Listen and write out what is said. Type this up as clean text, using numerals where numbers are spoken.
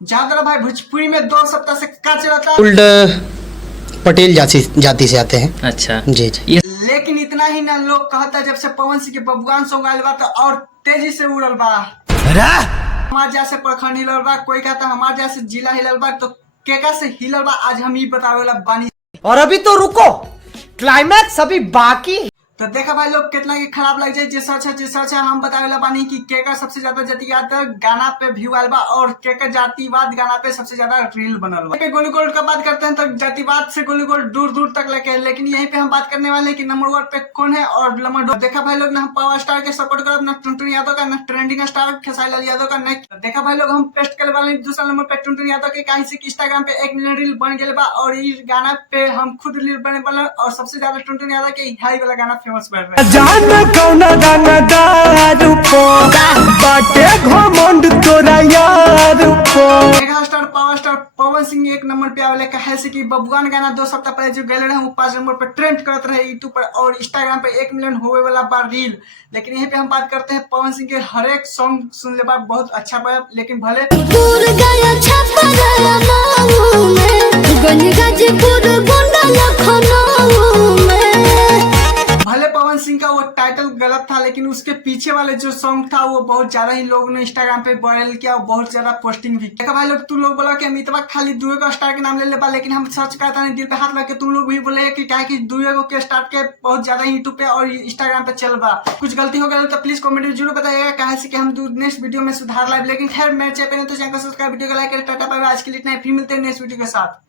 ज्यादा भाई भोजपुरी में 2 सप्ताह से का चला था। ओल्ड पटेल जाति से आते हैं। अच्छा जी जी। लेकिन इतना ही ना लोग कहता जब से पवन सिंह के बबुआन सॉन्ग आयल बा तो और तेजी से उड़ल बा। हमार जैसे प्रखंड हिलल बा, कोई कहता हमार जैसे जिला हिलल बा, तो केका से हिलल बा आज हम ही बतावेला बानी। और अभी तो रुको, क्लाइमैक्स अभी बाकी। तो देखा भाई लोग कितना के खराब लग जाए। जैसा अच्छा हम बतावेला बानी कि केका सबसे ज्यादा जातिवाद गाना पे व्यू आयल बा और केका जातिवाद गाना पे सबसे ज्यादा रील बनल बा। गोली गोल्ड का बात करते हैं तो जातिवाद से गोली गोल्ड दूर दूर तक लेके, लेकिन यहीं पे हम बात करने वाले कि नंबर 1 पे कौन है और नंबर 2। देखा भाई लोग ना हम पावर स्टार के सपोर्ट करब, ना टुनटुन यादव का, ना ट्रेंडिंग स्टार खेसारी लाल यादव का। नहीं देखा भाई लोग हम पेस्ट करने वाले दूसरा नंबर पे टुनटुन यादव के, कहीं से इंस्टाग्राम पे 1 मिलियन रील बन गए बा और इस गाना पे हम खुद रील बने वाला और सबसे ज्यादा टुनटुन यादव के हाई वाला गाना फेमस बढ़ रहा है। कौना गाना दारू पो बाटे घमंड तोरा यार पो। Mega star power star Pawan Singh 1 number पे आवेले कहे से कि बबुआन गाना 2 सप्ताह पहले जो गए रहे वो 5 नंबर पे ट्रेंड करते रहे यूट्यूब पर और इंस्टाग्राम पे 1 मिलियन होवे वाला बार रील। लेकिन यहीं पे हम बात करते हैं पवन सिंह के हर एक सॉन्ग सुन ले बार बहुत अच्छा बा, लेकिन भले पवन सिंह का वो टाइटल गलत था, लेकिन उसके पीछे वाले जो सॉन्ग था वो बहुत ज्यादा ही लोगों ने इंस्टाग्राम पे वायरल किया और बहुत ज्यादा पोस्टिंग भी। देखा भाई लोग तू लोग बोला कि अमिताभ खाली दुए को स्टार के नाम ले ले पा, लेकिन हम सच कहता नहीं दिल पे हाथ रख के तुम लोग भी बोले कि क्या कि दुए को के स्टार के बहुत ज्यादा यूट्यूब पे और इंस्टाग्राम पे चल बा। कुछ गलती हो गया तो प्लीज कमेंट में जरूर बताइएगा, कहे से कि हम नेक्स्ट वीडियो में सुधार लाए। लेकिन खैर मेरे चैनल तो चैनल को सब्सक्राइब, वीडियो को लाइक करें। टाटा बाय बाय, आज के लिए इतना ही, फिर मिलते हैं नेक्स्ट वीडियो के साथ।